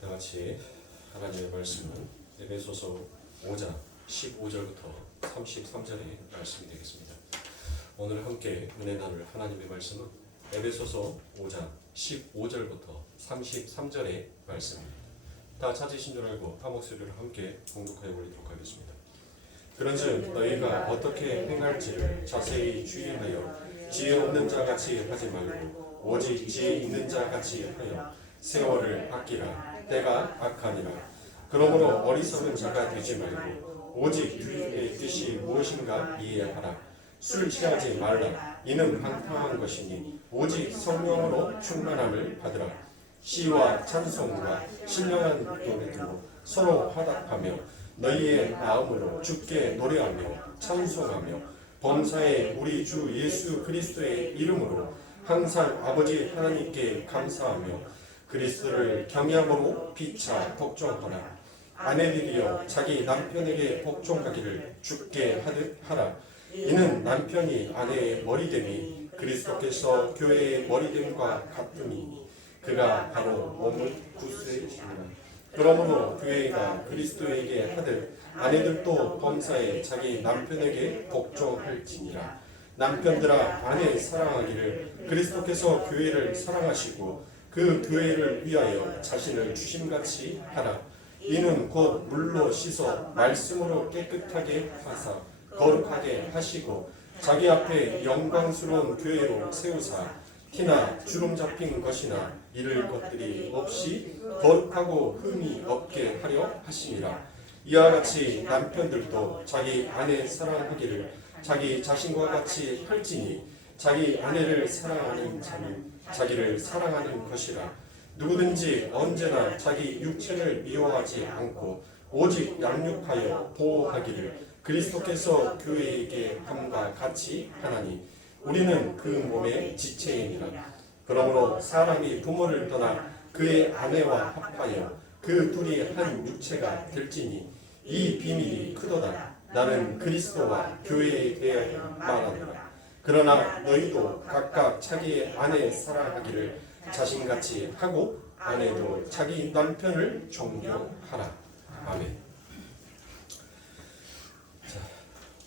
같이 하나님의 말씀은 에베소서 5장 15절부터 33절의 말씀이 되겠습니다. 오늘 함께 은혜 나눌 하나님의 말씀은 에베소서 5장 15절부터 33절의 말씀입니다. 다 찾으신 줄 알고 한 목소리로 함께 봉독하여 올리도록 하겠습니다. 그런즉 너희가 어떻게 행할지를 자세히 주의하여 지혜 없는 자 같이 하지 말고 오직 지혜 있는 자 같이 하여 세월을 아끼라. 때가 악하니라. 그러므로 어리석은 자가 되지 말고 오직 주의 뜻이 무엇인가 이해하라. 술 취하지 말라. 이는 방탕한 것이니 오직 성령으로 충만함을 받으라. 시와 찬송과 신령한 노래 들로 서로 화답하며 너희의 마음으로 주께 노래하며 찬송하며 범사에 우리 주 예수 그리스도의 이름으로 항상 아버지 하나님께 감사하며 그리스도를 경외함으로 피차 복종하라. 아내들이여 자기 남편에게 복종하기를 주께 하라. 이는 남편이 아내의 머리됨이 그리스도께서 교회의 머리됨과 같으니 그가 바로 몸을 구세주시니라. 그러므로 교회가 그리스도에게 하듯 아내들도 범사에 자기 남편에게 복종할지니라. 남편들아 아내 사랑하기를 그리스도께서 교회를 사랑하시고 그 교회를 위하여 자신을 주심같이 하라. 이는 곧 물로 씻어 말씀으로 깨끗하게 하사 거룩하게 하시고 자기 앞에 영광스러운 교회로 세우사 티나 주름 잡힌 것이나 이를 것들이 없이 거룩하고 흠이 없게 하려 하심이라. 이와 같이 남편들도 자기 아내 사랑하기를 자기 자신과 같이 할지니 자기 아내를 사랑하는 자는 자기를 사랑하는 것이라. 누구든지 언제나 자기 육체를 미워하지 않고 오직 양육하여 보호하기를 그리스도께서 교회에게 함과 같이 하나니 우리는 그 몸의 지체이니라. 그러므로 사람이 부모를 떠나 그의 아내와 합하여 그 둘이 한 육체가 될지니 이 비밀이 크도다. 나는 그리스도와 교회에 대하여 말하노라. 그러나 너희도 각각 자기의 아내 사랑하기를 자신같이 하고 아내도 자기 남편을 존경하라. 아멘. 자,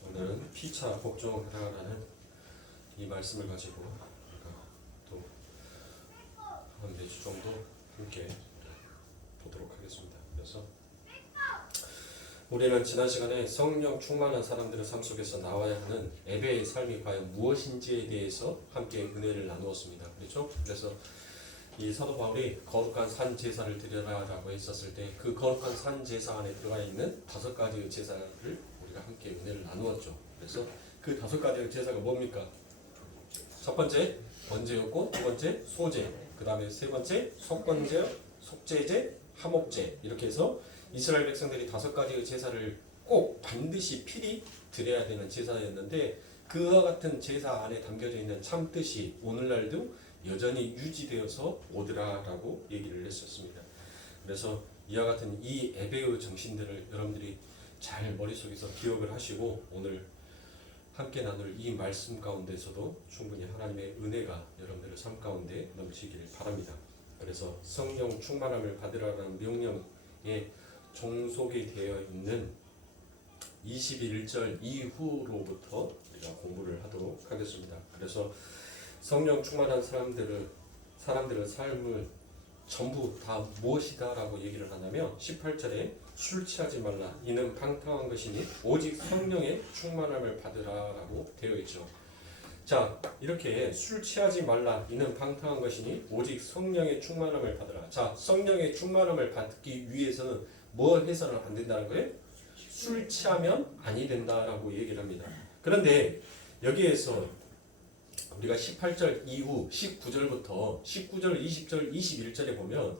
오늘은 피차 복종하라는 이 말씀을 가지고 또 한 몇 주 정도 함께 보도록 하겠습니다. 그래서 우리는 지난 시간에 성령 충만한 사람들의 삶 속에서 나와야 하는 예배의 삶이 과연 무엇인지에 대해서 함께 은혜를 나누었습니다. 그렇죠? 그래서 이 사도 바울이 거룩한 산 제사를 드려라라고 했었을 때 그 거룩한 산 제사 안에 들어가 있는 5가지의 제사를 우리가 함께 은혜를 나누었죠. 그래서 그 5가지의 제사가 뭡니까? 첫 번째 번제였고, 두 번째 소제, 그 다음에 세 번째 속건제, 속제제, 화목제, 이렇게 해서 이스라엘 백성들이 5가지의 제사를 꼭 반드시 필히 드려야 되는 제사였는데 그와 같은 제사 안에 담겨져 있는 참뜻이 오늘날도 여전히 유지되어서 오더라라고 얘기를 했었습니다. 그래서 이와 같은 이 예배의 정신들을 여러분들이 잘 머릿속에서 기억을 하시고 오늘 함께 나눌 이 말씀 가운데서도 충분히 하나님의 은혜가 여러분들의 삶 가운데 넘치기를 바랍니다. 그래서 성령 충만함을 받으라는 명령에 종속이 되어 있는 21절 이후로부터 우리가 공부를 하도록 하겠습니다. 그래서 성령 충만한 사람들의 삶을 전부 다 무엇이다라고 얘기를 하냐면 18절에 술 취하지 말라 이는 방탕한 것이니 오직 성령의 충만함을 받으라라고 되어 있죠. 자, 이렇게 술 취하지 말라 이는 방탕한 것이니 오직 성령의 충만함을 받으라. 자, 성령의 충만함을 받기 위해서는 뭘 해서는 안 된다는 거예요? 술 취하면 아니 된다라고 얘기를 합니다. 그런데 여기에서 우리가 18절 이후 19절부터 19절, 20절, 21절에 보면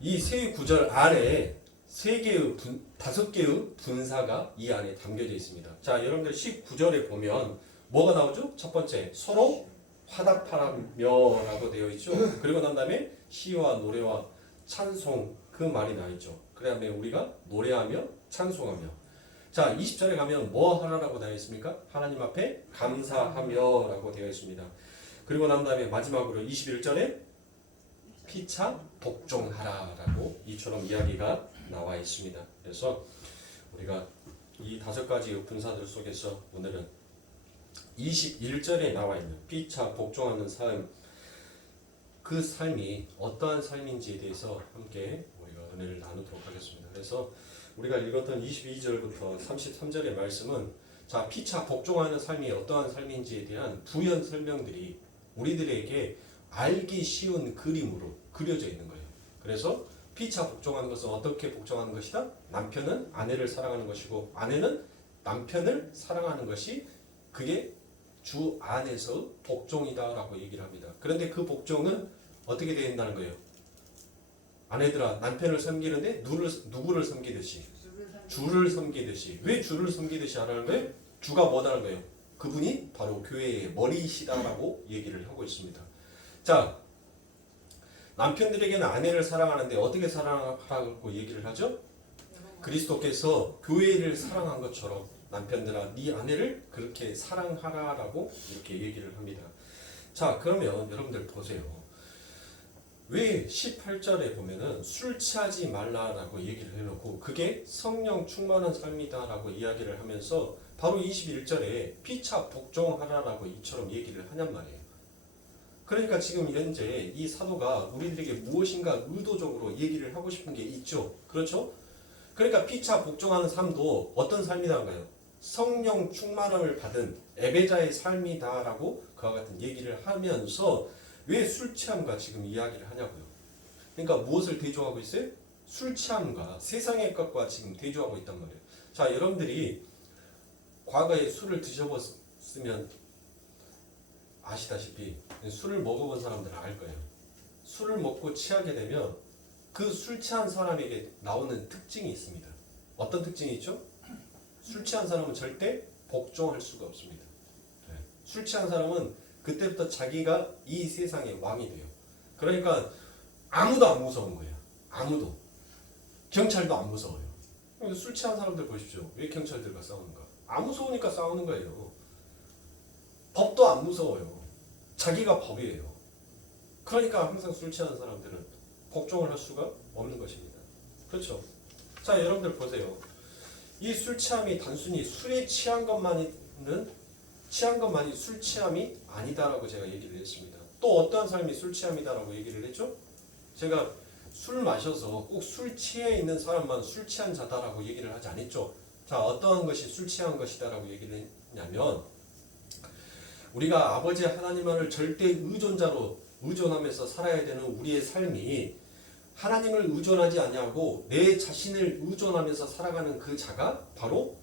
이 세 구절 아래에 5개의 분사가 이 안에 담겨져 있습니다. 자, 여러분들 19절에 보면 뭐가 나오죠? 첫 번째, 서로 화답하라며라고 되어 있죠. 그리고 난 다음에 시와 노래와 찬송 그 말이 나와 있죠. 그 다음에 우리가 노래하며 찬송하며. 자, 20절에 가면 뭐 하라라고 되어 있습니까? 하나님 앞에 감사하며 라고 되어 있습니다. 그리고 난 다음에 마지막으로 21절에 피차 복종하라라고 이처럼 이야기가 나와 있습니다. 그래서 우리가 이 5가지 분사들 속에서 오늘은 21절에 나와 있는 피차 복종하는 삶, 그 삶이 어떠한 삶인지에 대해서 함께 우리가 은혜를 나누도록 하겠습니다. 그래서 우리가 읽었던 22절부터 33절의 말씀은 자, 피차 복종하는 삶이 어떠한 삶인지에 대한 부연 설명들이 우리들에게 알기 쉬운 그림으로 그려져 있는 거예요. 그래서 피차 복종하는 것은 어떻게 복종하는 것이다? 남편은 아내를 사랑하는 것이고 아내는 남편을 사랑하는 것이 그게 주 안에서 복종이다라고 얘기를 합니다. 그런데 그 복종은 어떻게 되어 있다는 거예요? 아내들아 남편을 섬기는데 누구를 섬기듯이? 주를 섬기듯이. 왜 주를 섬기듯이 하라는 거예요? 주가 뭐라는 거예요? 그분이 바로 교회의 머리시다라고 얘기를 하고 있습니다. 자, 남편들에게는 아내를 사랑하는데 어떻게 사랑하라고 얘기를 하죠? 그리스도께서 교회를 사랑한 것처럼 남편들아 네 아내를 그렇게 사랑하라라고 이렇게 얘기를 합니다. 자, 그러면 여러분들 보세요. 왜 18절에 보면은 술 취하지 말라라고 얘기를 해놓고 그게 성령 충만한 삶이다라고 이야기를 하면서 바로 21절에 피차 복종하라라고 이처럼 얘기를 하냔 말이에요. 그러니까 지금 현재 이 사도가 우리들에게 무엇인가 의도적으로 얘기를 하고 싶은 게 있죠. 그렇죠? 그러니까 피차 복종하는 삶도 어떤 삶이다인가요? 성령 충만함을 받은 예배자의 삶이다라고 그와 같은 얘기를 하면서 왜 술 취함과 지금 이야기를 하냐고요. 그러니까 무엇을 대조하고 있어요? 술 취함과 세상의 것과 지금 대조하고 있단 말이에요. 자, 여러분들이 과거에 술을 드셔봤으면 아시다시피 술을 먹어본 사람들은 알 거예요. 술을 먹고 취하게 되면 그 술 취한 사람에게 나오는 특징이 있습니다. 어떤 특징이 있죠? 술 취한 사람은 절대 복종할 수가 없습니다. 술 취한 사람은 그때부터 자기가 이 세상의 왕이 돼요. 그러니까 아무도 안 무서운 거예요. 아무도. 경찰도 안 무서워요. 술 취한 사람들 보십시오. 왜 경찰들과 싸우는가? 안 무서우니까 싸우는 거예요. 법도 안 무서워요. 자기가 법이에요. 그러니까 항상 술 취한 사람들은 복종을 할 수가 없는 것입니다. 그렇죠? 자, 여러분들 보세요. 이 술 취함이 단순히 술에 취한 것만이 술 취함이 아니다라고 제가 얘기를 했습니다. 또 어떠한 삶이 술 취함이다라고 얘기를 했죠? 제가 술 마셔서 꼭 술 취해 있는 사람만 술 취한 자다라고 얘기를 하지 않았죠? 자, 어떠한 것이 술 취한 것이다라고 얘기를 했냐면 우리가 아버지 하나님을 절대 의존하면서 살아야 되는 우리의 삶이 하나님을 의존하지 아니하고 내 자신을 의존하면서 살아가는 그 자가 바로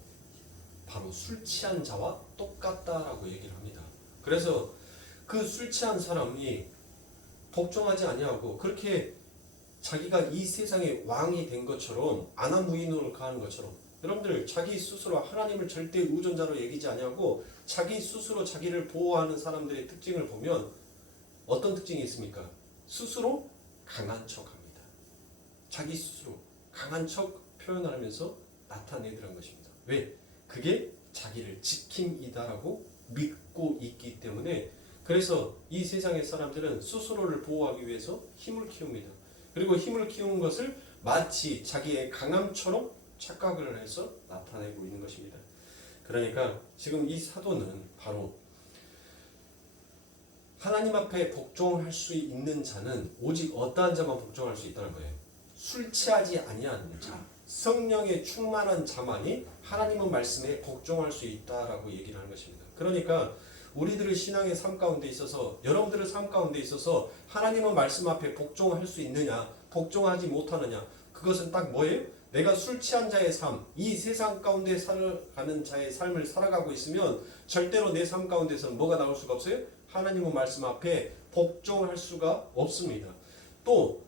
술 취한 자와 똑같다라고 얘기를 합니다. 그래서 그 술 취한 사람이 복종하지 아니하고 그렇게 자기가 이 세상의 왕이 된 것처럼 안하무인으로 가는 것처럼 여러분들 자기 스스로 하나님을 절대 의존자로 여기지 아니하고 자기 스스로 자기를 보호하는 사람들의 특징을 보면 어떤 특징이 있습니까? 스스로 강한 척합니다. 자기 스스로 강한 척 표현하면서 나타내더라는 것입니다. 왜? 그게 자기를 지킴이다라고 믿고 있기 때문에 그래서 이 세상의 사람들은 스스로를 보호하기 위해서 힘을 키웁니다. 그리고 힘을 키우는 것을 마치 자기의 강함처럼 착각을 해서 나타내고 있는 것입니다. 그러니까 지금 이 사도는 바로 하나님 앞에 복종할 수 있는 자는 오직 어떠한 자만 복종할 수 있다는 거예요. 술 취하지 아니하는 자, 성령에 충만한 자만이 하나님의 말씀에 복종할 수 있다라고 얘기를 하는 것입니다. 그러니까 우리들의 신앙의 삶 가운데 있어서 여러분들의 삶 가운데 있어서 하나님의 말씀 앞에 복종할 수 있느냐 복종하지 못하느냐 그것은 딱 뭐예요? 내가 술 취한 자의 삶, 이 세상 가운데 살아가는 자의 삶을 살아가고 있으면 절대로 내 삶 가운데서는 뭐가 나올 수가 없어요? 하나님의 말씀 앞에 복종할 수가 없습니다. 또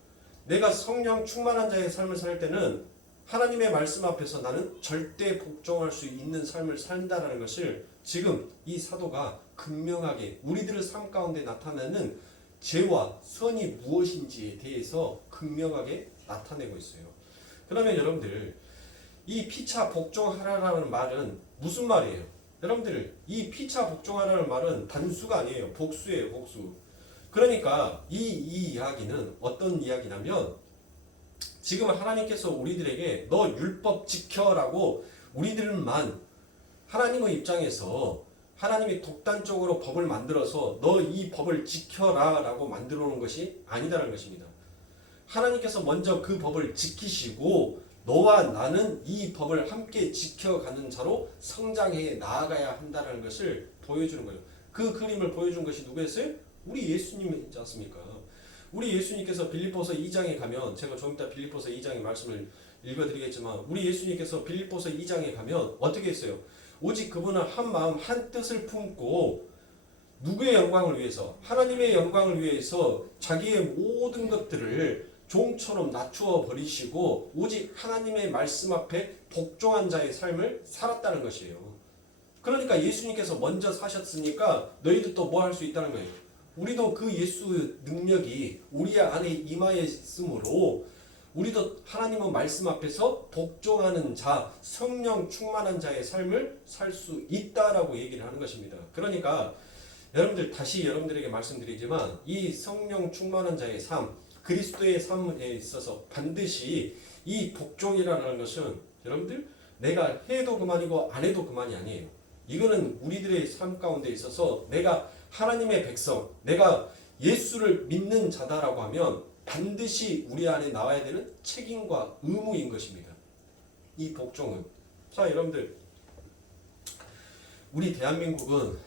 내가 성령 충만한 자의 삶을 살 때는 하나님의 말씀 앞에서 나는 절대 복종할 수 있는 삶을 산다라는 것을 지금 이 사도가 극명하게 우리들의 삶 가운데 나타나는 죄와 선이 무엇인지에 대해서 극명하게 나타내고 있어요. 그러면 여러분들 이 피차 복종하라는 말은 무슨 말이에요? 여러분들 이 피차 복종하라는 말은 단수가 아니에요. 복수예요. 복수. 그러니까 이 이야기는 어떤 이야기냐면 지금 하나님께서 우리들에게 너 율법 지켜라고 우리들만 하나님의 입장에서 하나님이 독단적으로 법을 만들어서 너 이 법을 지켜라 라고 만들어 놓은 것이 아니다라는 것입니다. 하나님께서 먼저 그 법을 지키시고 너와 나는 이 법을 함께 지켜가는 자로 성장해 나아가야 한다는 것을 보여주는 거예요. 그 그림을 보여준 것이 누구였어요? 우리 예수님이지 않습니까? 우리 예수님께서 빌립보서 2장에 가면 제가 좀 이따 빌립보서 2장의 말씀을 읽어드리겠지만 우리 예수님께서 빌립보서 2장에 가면 어떻게 했어요? 오직 그분은 한 마음 한 뜻을 품고 누구의 영광을 위해서? 하나님의 영광을 위해서 자기의 모든 것들을 종처럼 낮추어 버리시고 오직 하나님의 말씀 앞에 복종한 자의 삶을 살았다는 것이에요. 그러니까 예수님께서 먼저 사셨으니까 너희들도 뭐 할 수 있다는 거예요. 우리도 그 예수 능력이 우리 안에 임하여 있으므로 우리도 하나님의 말씀 앞에서 복종하는 자, 성령 충만한 자의 삶을 살 수 있다라고 얘기를 하는 것입니다. 그러니까 여러분들 다시 여러분들에게 말씀드리지만 이 성령 충만한 자의 삶, 그리스도의 삶에 있어서 반드시 이 복종이라는 것은 여러분들 내가 해도 그만이고 안 해도 그만이 아니에요. 이거는 우리들의 삶 가운데 있어서 내가 하나님의 백성, 내가 예수를 믿는 자다라고 하면 반드시 우리 안에 나와야 되는 책임과 의무인 것입니다. 이 복종은. 자, 여러분들 우리 대한민국은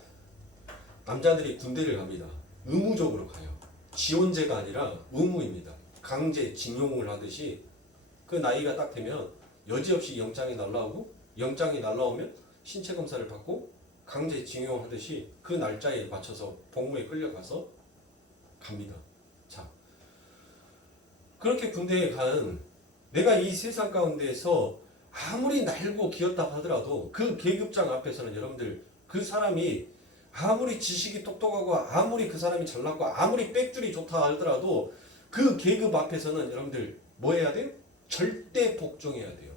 남자들이 군대를 갑니다. 의무적으로 가요. 지원제가 아니라 의무입니다. 강제 징용을 하듯이 그 나이가 딱 되면 여지없이 영장이 날라오고 영장이 날라오면 신체 검사를 받고 강제 징용하듯이 그 날짜에 맞춰서 복무에 끌려가서 갑니다. 자, 그렇게 군대에 간 내가 이 세상 가운데에서 아무리 날고 기었다 하더라도 그 계급장 앞에서는 여러분들 그 사람이 아무리 지식이 똑똑하고 아무리 그 사람이 잘났고 아무리 빽줄이 좋다 하더라도 그 계급 앞에서는 여러분들 뭐 해야 돼요? 절대 복종해야 돼요.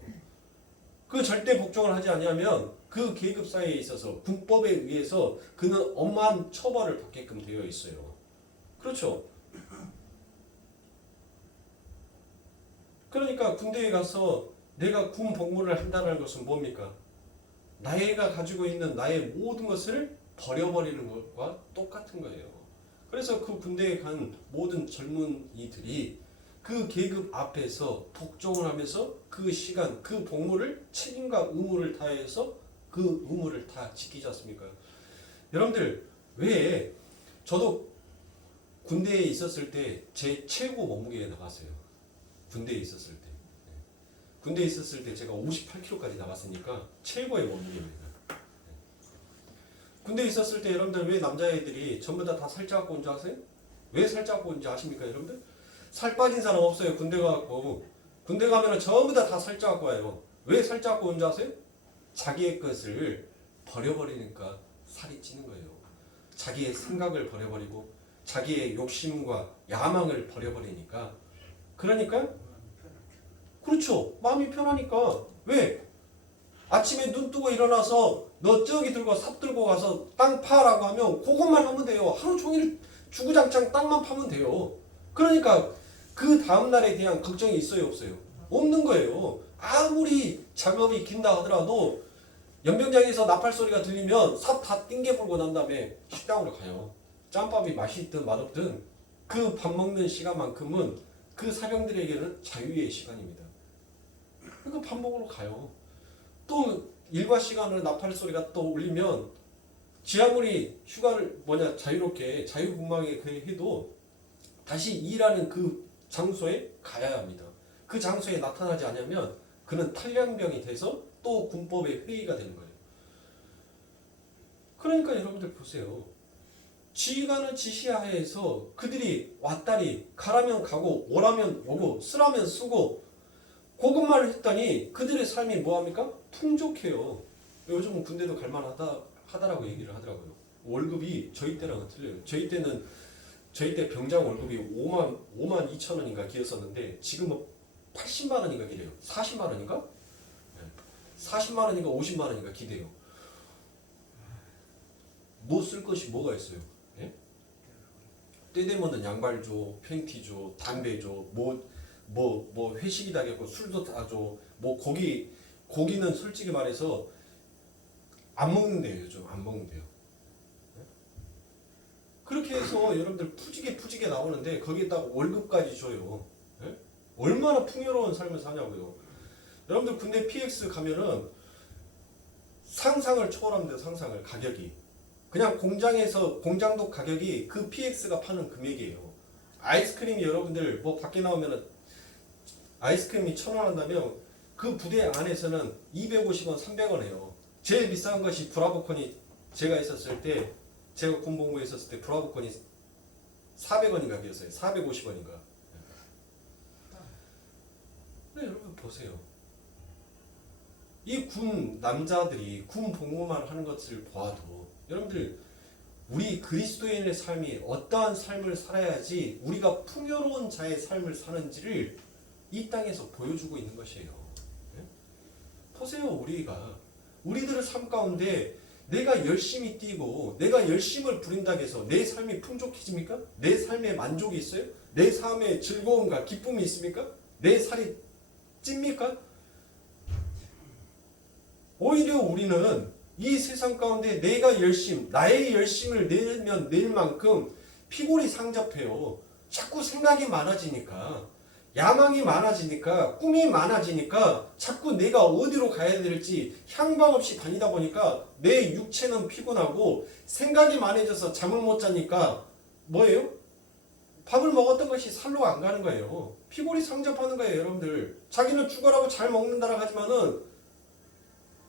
그 절대 복종을 하지 않으면 그 계급 사회에 있어서 군법에 의해서 그는 엄한 처벌을 받게끔 되어 있어요. 그렇죠? 그러니까 군대에 가서 내가 군 복무를 한다는 것은 뭡니까? 나이가 가지고 있는 나의 모든 것을 버려버리는 것과 똑같은 거예요. 그래서 그 군대에 간 모든 젊은이들이 그 계급 앞에서 복종을 하면서 그 시간, 그 복무를 책임과 의무를 다해서 그 의무를 다 지키지 않습니까? 여러분들 왜 저도 군대에 있었을 때 제 최고 몸무게에 나갔어요. 군대에 있었을 때. 군대에 있었을 때 제가 58kg까지 나갔으니까 최고의 몸무게입니다. 군대에 있었을 때 여러분들 왜 남자애들이 전부 다 살쪄갖고 온 줄 아세요? 왜 살쪄갖고 온지 아십니까 여러분들? 살 빠진 사람 없어요. 군대 가고 군대 가면은 전부 다 살쪄갖고 와요. 왜 살쪄갖고 온 줄 아세요? 자기의 것을 버려버리니까 살이 찌는 거예요. 자기의 생각을 버려버리고 자기의 욕심과 야망을 버려버리니까. 그러니까 그렇죠. 마음이 편하니까. 왜? 아침에 눈 뜨고 일어나서 너 저기 들고 삽 들고 가서 땅 파라고 하면 그것만 하면 돼요. 하루 종일 주구장창 땅만 파면 돼요. 그러니까 그 다음날에 대한 걱정이 있어요 없어요? 없는 거예요. 아무리 작업이 긴다 하더라도 연병장에서 나팔 소리가 들리면 삽 다 띵개 불고 난 다음에 식당으로 가요. 짬밥이 맛있든 맛없든 그 밥 먹는 시간만큼은 그 사병들에게는 자유의 시간입니다. 그러니까 밥 먹으러 가요. 또 일과 시간을 나팔 소리가 또 울리면 지 아무리 휴가를 자유롭게 자유분방하게 해도 다시 일하는 그 장소에 가야 합니다. 그 장소에 나타나지 않으면 그는 탈량병이 돼서 또 군법의 회의가 되는 거예요. 그러니까 여러분들 보세요. 지휘관의 지시하에서 그들이 왔다리 가라면 가고 오라면 오고 쓰라면 쓰고 그것만 했더니 그들의 삶이 뭐합니까? 풍족해요. 요즘은 군대도 갈만하다라고 얘기를 하더라고요. 월급이 저희 때랑은 틀려요. 저희 때 병장 월급이 5만 2천 원인가 기었었는데 지금은 80만 원인가 기대요. 40만 원인가? 40만 원인가 50만 원인가 기대요. 뭐 쓸 것이 뭐가 있어요? 예? 때 되면은 양말 줘, 팬티 줘, 담배 줘, 뭐 회식이다 했고 술도 다 줘. 뭐 고기는 솔직히 말해서 안 먹는데요, 요즘 안 먹는데요. 그렇게 해서 여러분들 푸지게 나오는데 거기에다가 월급까지 줘요. 예? 얼마나 풍요로운 삶을 사냐고요. 여러분들 군대 PX 가면은 상상을 초월합니다. 상상을 가격이 그냥 공장도 가격이 그 PX가 파는 금액이에요. 아이스크림이 여러분들 뭐 밖에 나오면은 아이스크림이 1,000원 한다면 그 부대 안에서는 250원, 300원이에요. 제일 비싼 것이 브라보콘이 제가 있었을 때 제가 군복무에 있었을 때 브라보콘이 400원인가 그랬어요. 450원인가. 네, 여러분 보세요. 이 군 남자들이 군 복무만 하는 것을 보아도 여러분들 우리 그리스도인의 삶이 어떠한 삶을 살아야지 우리가 풍요로운 자의 삶을 사는지를 이 땅에서 보여주고 있는 것이에요. 네? 보세요. 우리들의 삶 가운데 내가 열심히 뛰고 내가 열심을 부린다고 해서 내 삶이 풍족해집니까? 내 삶에 만족이 있어요? 내 삶에 즐거움과 기쁨이 있습니까? 내 살이 찝니까? 오히려 우리는 이 세상 가운데 나의 열심을 내면 낼 만큼 피골이 상접해요. 자꾸 생각이 많아지니까, 야망이 많아지니까, 꿈이 많아지니까 자꾸 내가 어디로 가야 될지 향방 없이 다니다 보니까 내 육체는 피곤하고 생각이 많아져서 잠을 못 자니까 뭐예요? 밥을 먹었던 것이 살로 안 가는 거예요. 피골이 상접하는 거예요, 여러분들. 자기는 죽어라고 잘 먹는다라 하지만은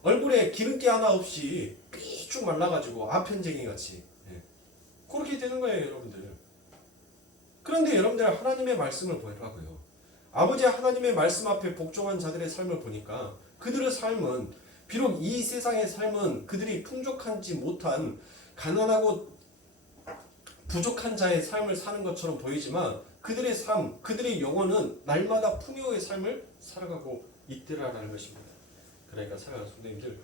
얼굴에 기름기 하나 없이 삐쭉 말라가지고 아편쟁이 같이 그렇게 되는 거예요, 여러분들. 그런데 여러분들 하나님의 말씀을 보라고요. 아버지 하나님의 말씀 앞에 복종한 자들의 삶을 보니까 그들의 삶은 비록 이 세상의 삶은 그들이 풍족하지 못한 가난하고 부족한 자의 삶을 사는 것처럼 보이지만 그들의 삶, 그들의 영혼은 날마다 풍요의 삶을 살아가고 있더라라는 것입니다. 그러니까 사랑하는 성도님들,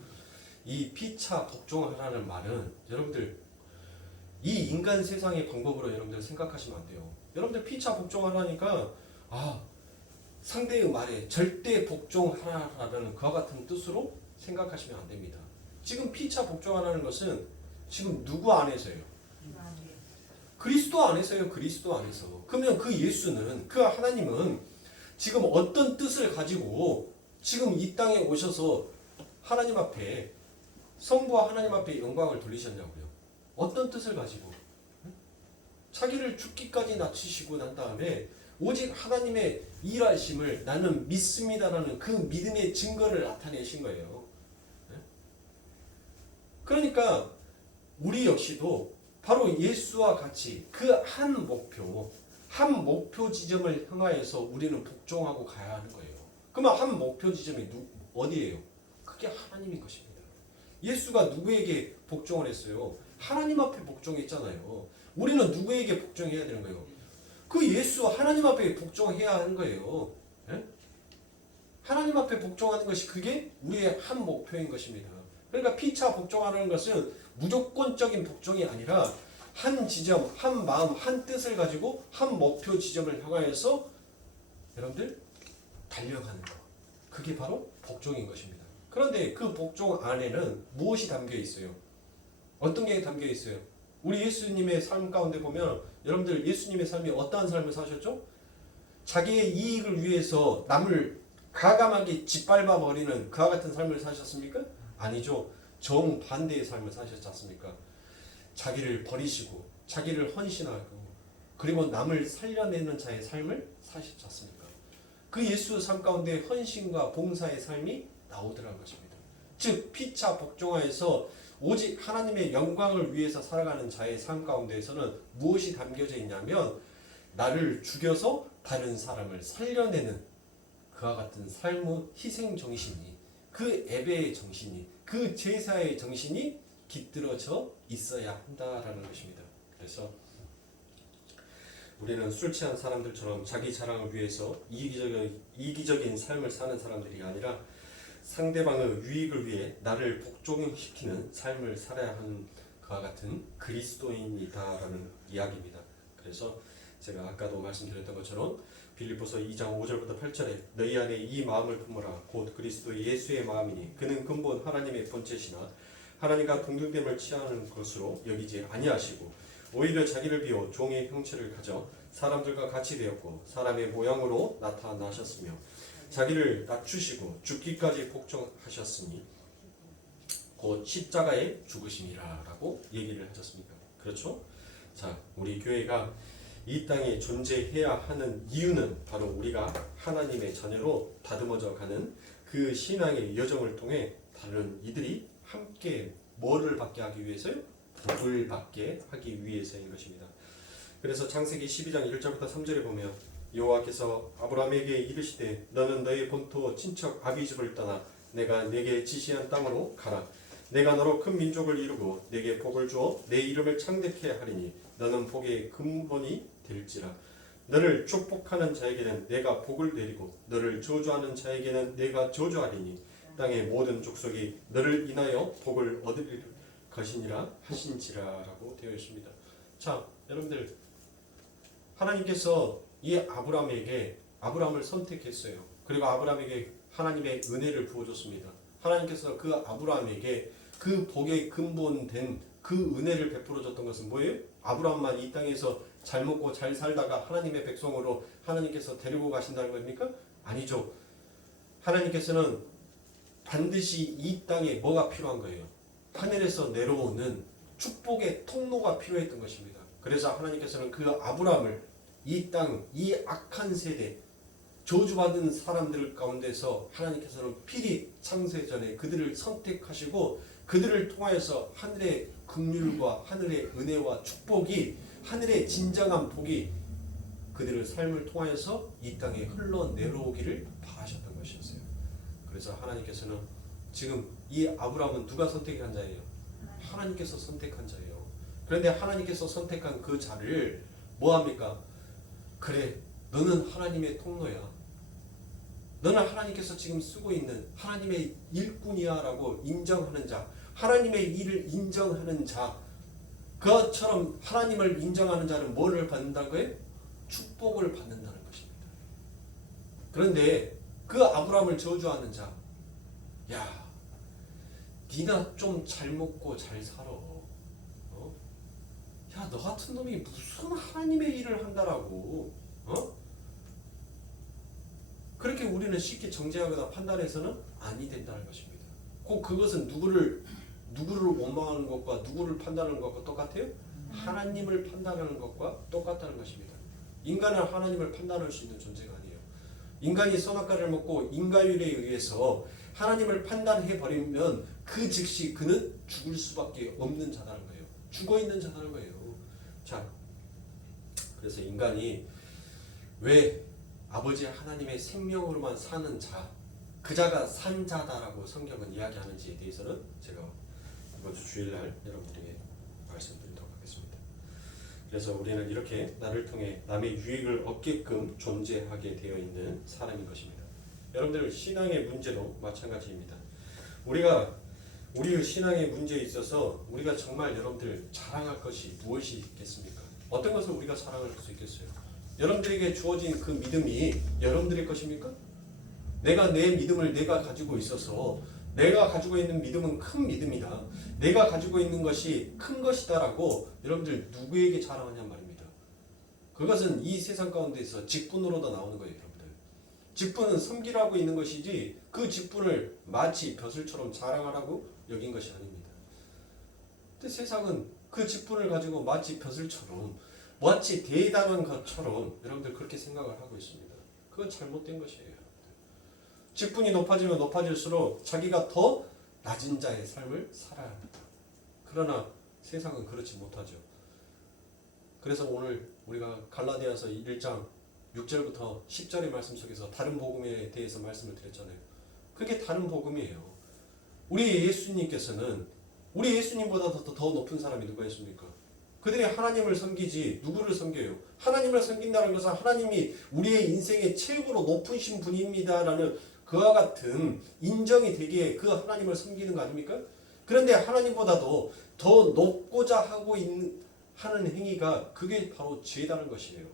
이 피차 복종하라는 말은 여러분들 이 인간 세상의 방법으로 여러분들 생각하시면 안 돼요. 여러분들 피차 복종하라니까 상대의 말에 절대 복종하라라는 그와 같은 뜻으로 생각하시면 안 됩니다. 지금 피차 복종하라는 것은 지금 누구 안에서예요? 그리스도 안에서요. 그리스도 안에서. 그러면 그 예수는, 그 하나님은 지금 어떤 뜻을 가지고 지금 이 땅에 오셔서 하나님 앞에, 성부와 하나님 앞에 영광을 돌리셨냐고요. 어떤 뜻을 가지고? 자기를 죽기까지 낮추시고 난 다음에 오직 하나님의 일하심을 나는 믿습니다라는 그 믿음의 증거를 나타내신 거예요. 그러니까 우리 역시도 바로 예수와 같이 그 한 목표 지점을 향하여서 우리는 복종하고 가야 하는 거예요. 그러면 한 목표 지점이 어디예요? 그게 하나님인 것입니다. 예수가 누구에게 복종을 했어요? 하나님 앞에 복종했잖아요. 우리는 누구에게 복종해야 되는 거예요? 그 예수 하나님 앞에 복종해야 하는 거예요. 네? 하나님 앞에 복종하는 것이 그게 우리의 한 목표인 것입니다. 그러니까 피차 복종하는 것은 무조건적인 복종이 아니라 한 지점, 한 마음, 한 뜻을 가지고 한 목표 지점을 향하여서 여러분들 달려가는 것. 그게 바로 복종인 것입니다. 그런데 그 복종 안에는 무엇이 담겨 있어요? 어떤 게 담겨 있어요? 우리 예수님의 삶 가운데 보면 여러분들 예수님의 삶이 어떠한 삶을 사셨죠? 자기의 이익을 위해서 남을 가감하게 짓밟아 버리는 그와 같은 삶을 사셨습니까? 아니죠. 정반대의 삶을 사셨지 않습니까? 자기를 버리시고 자기를 헌신하고 그리고 남을 살려내는 자의 삶을 사셨지 않습니까? 그 예수 삶 가운데 헌신과 봉사의 삶이 나오더라는 것입니다. 즉 피차 복종하여서 오직 하나님의 영광을 위해서 살아가는 자의 삶 가운데에서는 무엇이 담겨져 있냐면 나를 죽여서 다른 사람을 살려내는 그와 같은 삶의 희생 정신이, 그 예배의 정신이, 그 제사의 정신이 깃들어져 있어야 한다라는 것입니다. 그래서 우리는 술 취한 사람들처럼 자기 자랑을 위해서 이기적인 삶을 사는 사람들이 아니라 상대방의 유익을 위해 나를 복종시키는 삶을 살아야 하는 그와 같은 그리스도인이다라는 이야기입니다. 그래서 제가 아까도 말씀드렸던 것처럼 빌립보서 2장 5절부터 8절에 너희 안에 이 마음을 품어라 곧 그리스도 예수의 마음이니 그는 근본 하나님의 본체시나 하나님과 동등됨을 취하는 것으로 여기지 아니하시고 오히려 자기를 비워 종의 형체를 가져 사람들과 같이 되었고 사람의 모양으로 나타나셨으며 자기를 낮추시고 죽기까지 복종하셨으니 곧 십자가에 죽으심이라 라고 얘기를 하셨습니다. 그렇죠? 자, 우리 교회가 이 땅에 존재해야 하는 이유는 바로 우리가 하나님의 자녀로 다듬어져 가는 그 신앙의 여정을 통해 다른 이들이 함께 뭐를 받게 하기 위해서요? 복을 받게 하기 위해서인 것입니다. 그래서 창세기 12장 1절부터 3절에 보면 여호와께서 아브라함에게 이르시되 너는 너의 본토 친척 아비집을 떠나 내가 네게 지시한 땅으로 가라. 내가 너로 큰 민족을 이루고 네게 복을 주어 내 이름을 창대케 하리니 너는 복의 근본이 될지라. 너를 축복하는 자에게는 내가 복을 내리고 너를 저주하는 자에게는 내가 저주하리니 땅의 모든 족속이 너를 인하여 복을 얻을 것이니라 하신지라라고 되어 있습니다. 자, 여러분들 하나님께서 이 아브라함을 선택했어요. 그리고 아브라함에게 하나님의 은혜를 부어줬습니다. 하나님께서 그 아브라함에게 그 복의 근본된 그 은혜를 베풀어 줬던 것은 뭐예요? 아브라함만 이 땅에서 잘 먹고 잘 살다가 하나님의 백성으로 하나님께서 데리고 가신다는 겁니까? 아니죠. 하나님께서는 반드시 이 땅에 뭐가 필요한 거예요? 하늘에서 내려오는 축복의 통로가 필요했던 것입니다. 그래서 하나님께서는 그 아브라함을 이 땅, 이 악한 세대, 저주받은 사람들 가운데서 하나님께서는 필히 창세전에 그들을 선택하시고 그들을 통하여서 하늘의 긍휼과 하늘의 은혜와 축복이 하늘의 진정한 복이 그들의 삶을 통하여서 이 땅에 흘러내려오기를 바라셨던 것이었어요. 그래서 하나님께서는 지금 이 아브라함은 누가 선택한 자예요? 하나님께서 선택한 자예요. 그런데 하나님께서 선택한 그 자를 뭐합니까? 그래, 너는 하나님의 통로야. 너는 하나님께서 지금 쓰고 있는 하나님의 일꾼이야 라고 인정하는 자, 하나님의 일을 인정하는 자, 그것처럼 하나님을 인정하는 자는 뭐를 받는다고요? 축복을 받는다는 것입니다. 그런데 그 아브라함을 저주하는 자, 야, 네가 좀 잘 먹고 잘 살아. 야, 너 같은 놈이 무슨 하나님의 일을 한다라고. 그렇게 우리는 쉽게 정죄하거나 판단해서는 아니 된다는 것입니다. 꼭 그것은 누구를 원망하는 것과 누구를 판단하는 것과 똑같아요? 하나님을 판단하는 것과 똑같다는 것입니다. 인간은 하나님을 판단할 수 있는 존재가 아니에요. 인간이 선악과를 먹고 인과율에 의해서 하나님을 판단해버리면 그 즉시 그는 죽을 수밖에 없는 자라는 거예요. 죽어있는 자라는 거예요. 자, 그래서 인간이 왜 아버지 하나님의 생명으로만 사는 자, 그 자가 산 자다라고 성경은 이야기하는지에 대해서는 제가 이번 주 주일날 여러분들에게 말씀드리도록 하겠습니다. 그래서 우리는 이렇게 나를 통해 남의 유익을 얻게끔 존재하게 되어 있는 사람인 것입니다. 여러분들 신앙의 문제도 마찬가지입니다. 우리의 신앙의 문제에 있어서 우리가 정말 여러분들 자랑할 것이 무엇이 있겠습니까? 어떤 것을 우리가 자랑할 수 있겠어요? 여러분들에게 주어진 그 믿음이 여러분들의 것입니까? 내가 내 믿음을 내가 가지고 있어서 내가 가지고 있는 믿음은 큰 믿음이다. 내가 가지고 있는 것이 큰 것이다라고 여러분들 누구에게 자랑하냔 말입니다. 그것은 이 세상 가운데서 직분으로도 나오는 거예요. 여러분들. 직분은 섬기라고 있는 것이지 그 직분을 마치 벼슬처럼 자랑하라고 여긴 것이 아닙니다. 근데 세상은 그 직분을 가지고 마치 벼슬처럼 마치 대단한 것처럼 여러분들 그렇게 생각을 하고 있습니다. 그건 잘못된 것이에요. 직분이 높아지면 높아질수록 자기가 더 낮은 자의 삶을 살아야 합니다. 그러나 세상은 그렇지 못하죠. 그래서 오늘 우리가 갈라디아서 1장 6절부터 10절의 말씀 속에서 다른 복음에 대해서 말씀을 드렸잖아요. 그게 다른 복음이에요. 우리 예수님께서는 우리 예수님보다 더 높은 사람이 누가 있습니까? 그들이 하나님을 섬기지 누구를 섬겨요? 하나님을 섬긴다는 것은 하나님이 우리의 인생의 최고로 높으신 분입니다라는 그와 같은 인정이 되기에 그 하나님을 섬기는 거 아닙니까? 그런데 하나님보다도 더 높고자 하고 있는 하는 행위가 그게 바로 죄다는 것이에요.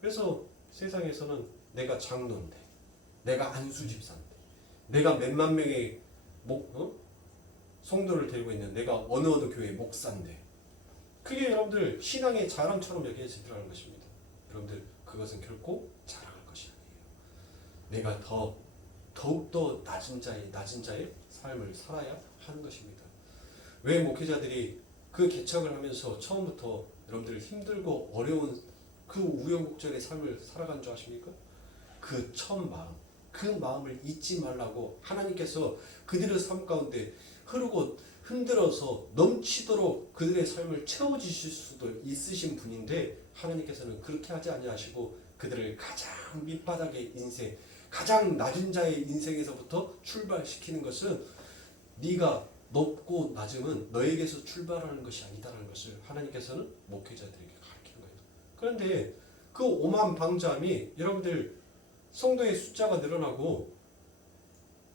그래서 세상에서는 내가 장로인데, 내가 안수집사인데, 내가 몇만 명의 성도를 데리고 있는 내가 어느 교회 목사인데, 그게 여러분들 신앙의 자랑처럼 여겨지더라는 것입니다. 여러분들 그것은 결코 자랑할 것이 아니에요. 내가 더욱더 낮은 자의 삶을 살아야 하는 것입니다. 왜 목회자들이 그 개척을 하면서 처음부터 여러분들 힘들고 어려운 그 우여곡절의 삶을 살아간 줄 아십니까? 그 처음 마음, 그 마음을 잊지 말라고 하나님께서 그들의 삶 가운데 흐르고 흔들어서 넘치도록 그들의 삶을 채워주실 수도 있으신 분인데, 하나님께서는 그렇게 하지 아니하시고 그들을 가장 밑바닥의 인생, 가장 낮은 자의 인생에서부터 출발시키는 것은 네가 높고 낮음은 너에게서 출발하는 것이 아니다라는 것을 하나님께서는 목회자들에게 가르치는 거예요. 그런데 그 오만방자함이 여러분들 성도의 숫자가 늘어나고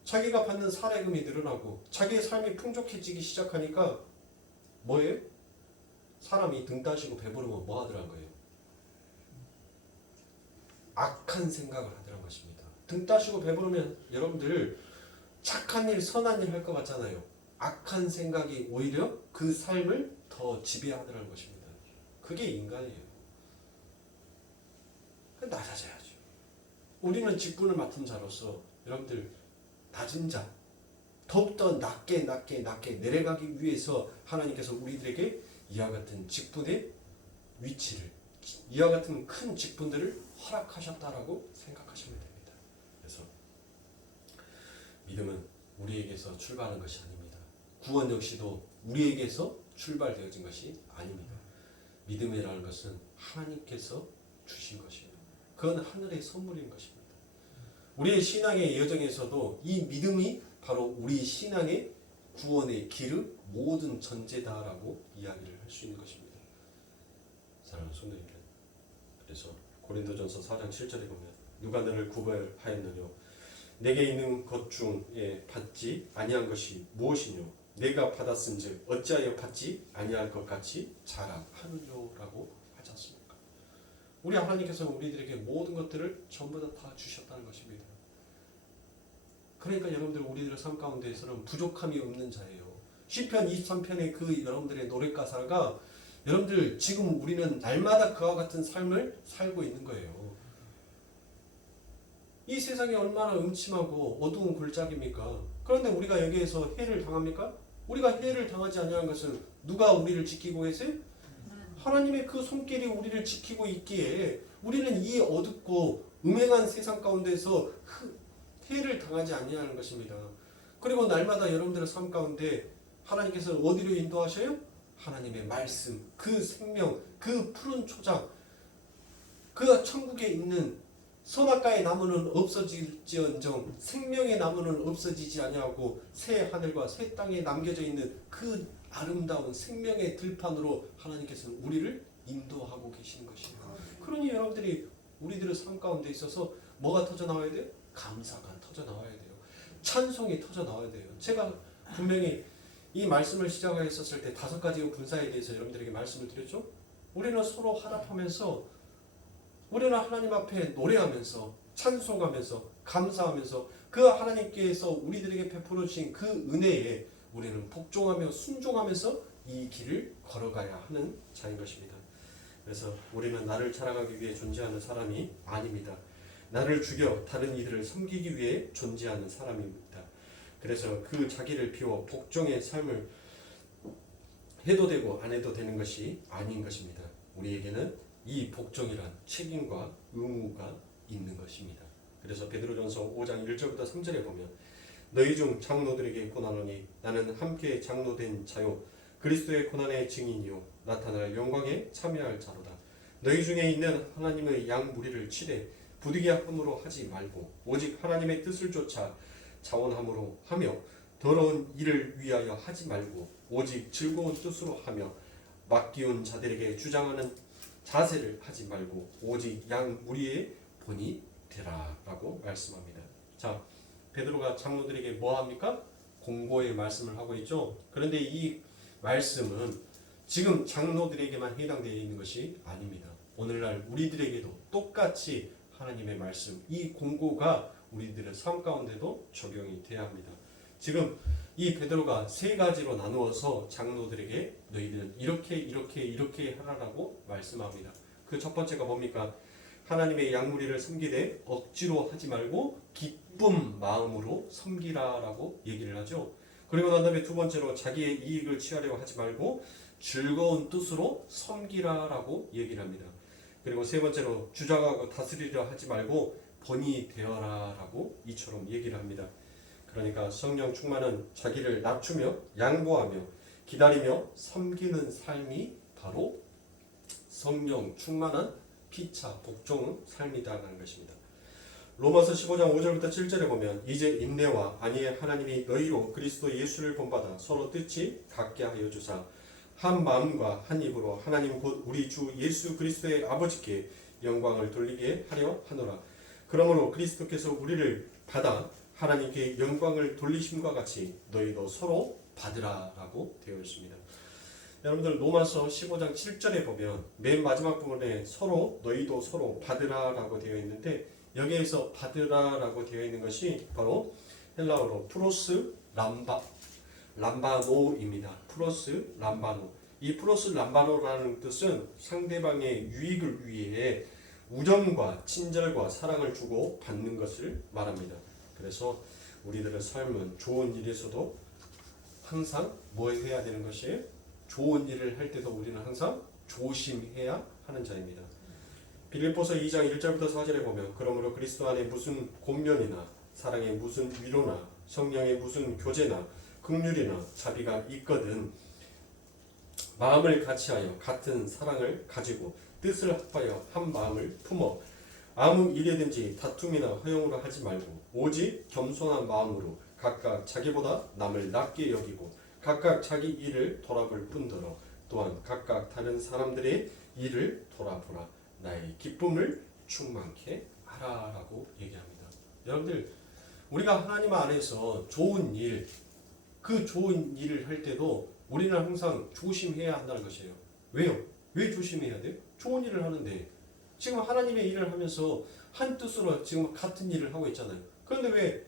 자기가 받는 사례금이 늘어나고 자기의 삶이 풍족해지기 시작하니까 뭐예요? 사람이 등 따시고 배부르면 뭐 하더란 거예요? 악한 생각을 하더란 것입니다. 등 따시고 배부르면 여러분들 착한 일, 선한 일 할 것 같잖아요. 악한 생각이 오히려 그 삶을 더 지배하더라는 것입니다. 그게 인간이에요. 낮아져야죠. 우리는 직분을 맡은 자로서 여러분들 낮은 자, 더욱더 낮게 내려가기 위해서 하나님께서 우리들에게 이와 같은 직분의 위치를, 이와 같은 큰 직분들을 허락하셨다라고 생각하시면 됩니다. 그래서 믿음은 우리에게서 출발하는 것이 아닙니다. 구원 역시도 우리에게서 출발되어진 것이 아닙니다. 믿음이라는 것은 하나님께서 주신 것이에요. 그건 하늘의 선물인 것입니다. 우리의 신앙의 여정에서도 이 믿음이 바로 우리 신앙의 구원의 길의 모든 전제다라고 이야기를 할 수 있는 것입니다. 사랑하는 성도님들, 그래서 고린도전서 4장 7절에 보면 누가 너를 구별하였느뇨? 내게 있는 것 중에 받지 아니한 것이 무엇이뇨? 내가 받았은즉 어찌하여 받지 아니할 것 같이 자랑하느뇨라고 하지 않습니까? 우리 하나님께서 우리들에게 모든 것들을 전부 다 주셨다는 것입니다. 그러니까 여러분들 우리들의 삶 가운데에서는 부족함이 없는 자예요. 시편 23편의 그 여러분들의 노래 가사가 여러분들 지금 우리는 날마다 그와 같은 삶을 살고 있는 거예요. 이 세상이 얼마나 음침하고 어두운 골짜기입니까? 그런데 우리가 여기에서 해를 당합니까? 우리가 해를 당하지 아니한 것은 누가 우리를 지키고 계세요? 하나님의 그 손길이 우리를 지키고 있기에 우리는 이 어둡고 음행한 세상 가운데서 해를 당하지 아니하는 것입니다. 그리고 날마다 여러분들의 삶 가운데 하나님께서 어디로 인도하셔요? 하나님의 말씀, 그 생명, 그 푸른 초장, 그 천국에 있는 선악과의 나무는 없어질지언정 생명의 나무는 없어지지 아니하고 새 하늘과 새 땅에 남겨져 있는 그 아름다운 생명의 들판으로 하나님께서는 우리를 인도하고 계시는 것이에요. 그러니 여러분들이 우리들의 삶 가운데 있어서 뭐가 터져 나와야 돼요? 감사가 터져 나와야 돼요. 찬송이 터져 나와야 돼요. 제가 분명히 이 말씀을 시작했었을 때 5가지의 분사에 대해서 여러분들에게 말씀을 드렸죠. 우리는 서로 화답하면서 우리는 하나님 앞에 노래하면서 찬송하면서 감사하면서 그 하나님께서 우리들에게 베풀어 주신 그 은혜에 우리는 복종하며 순종하면서 이 길을 걸어가야 하는 자인 것입니다. 그래서 우리는 나를 자랑하기 위해 존재하는 사람이 아닙니다. 나를 죽여 다른 이들을 섬기기 위해 존재하는 사람입니다. 그래서 그 자기를 비워 복종의 삶을 해도 되고 안 해도 되는 것이 아닌 것입니다. 우리에게는 이 복종이란 책임과 의무가 있는 것입니다. 그래서 베드로전서 5장 1절부터 3절에 보면 너희 중 장로들에게 고난하노니 나는 함께 장로된 자요 그리스도의 고난의 증인이요 나타날 영광에 참여할 자로다. 너희 중에 있는 하나님의 양 무리를 치되 부득이 함으로 하지 말고 오직 하나님의 뜻을 쫓아 자원함으로 하며 더러운 일을 위하여 하지 말고 오직 즐거운 뜻으로 하며 맡기운 자들에게 주장하는 자세를 하지 말고 오직 양 무리의 본이 되라라고 말씀합니다. 자, 베드로가 장로들에게 뭐 합니까? 공고의 말씀을 하고 있죠. 그런데 이 말씀은 지금 장로들에게만 해당되어 있는 것이 아닙니다. 오늘날 우리들에게도 똑같이 하나님의 말씀, 이 공고가 우리들의 삶 가운데도 적용이 돼야 합니다. 지금 이 베드로가 세 가지로 나누어서 장로들에게 너희들은 이렇게 하라라고 말씀합니다. 그 첫 번째가 뭡니까? 하나님의 양무리를 섬기되 억지로 하지 말고 기쁨 마음으로 섬기라라고 얘기를 하죠. 그리고 난 다음에 두 번째로 자기의 이익을 취하려고 하지 말고 즐거운 뜻으로 섬기라라고 얘기를 합니다. 그리고 세 번째로 주장하고 다스리려 하지 말고 본이 되어라라고 이처럼 얘기를 합니다. 그러니까 성령 충만은 자기를 낮추며 양보하며 기다리며 섬기는 삶이 바로 성령 충만한 피차 복종 삶이다라는 것입니다. 로마서 15장 5절부터 7절에 보면 이제 인내와 안위의 하나님이 너희로 그리스도 예수를 본받아 서로 뜻이 같게 하여 주사 한 마음과 한 입으로 하나님 곧 우리 주 예수 그리스도의 아버지께 영광을 돌리게 하려 하노라. 그러므로 그리스도께서 우리를 받아 하나님께 영광을 돌리심과 같이 너희도 서로 받으라라고 되어 있습니다. 여러분들 로마서 15장 7절에 보면 맨 마지막 부분에 서로 너희도 서로 받으라라고 되어 있는데 여기에서 받으라라고 되어 있는 것이 바로 헬라어로 프로스 람바노입니다. 프로스 람바노. 이 프로스 람바노라는 뜻은 상대방의 유익을 위해 우정과 친절과 사랑을 주고 받는 것을 말합니다. 그래서 우리들의 삶은 좋은 일에서도 항상 뭘 해야 되는 것이에요? 좋은 일을 할 때도 우리는 항상 조심해야 하는 자입니다. 빌립보서 2장 1절부터 4절에 보면 그러므로 그리스도 안에 무슨 권면이나 사랑에 무슨 위로나 성령의 무슨 교제나 긍휼이나 자비가 있거든 마음을 같이하여 같은 사랑을 가지고 뜻을 합하여 한 마음을 품어 아무 일에든지 다툼이나 허용으로 하지 말고 오직 겸손한 마음으로 각각 자기보다 남을 낮게 여기고 각각 자기 일을 돌아볼 뿐더러 또한 각각 다른 사람들의 일을 돌아보라. 나의 기쁨을 충만케 하라라고 얘기합니다. 여러분들 우리가 하나님 안에서 좋은 일, 그 좋은 일을 할 때도 우리는 항상 조심해야 한다는 것이에요. 왜요? 왜 조심해야 돼요? 좋은 일을 하는데 지금 하나님의 일을 하면서 한 뜻으로 지금 같은 일을 하고 있잖아요. 그런데 왜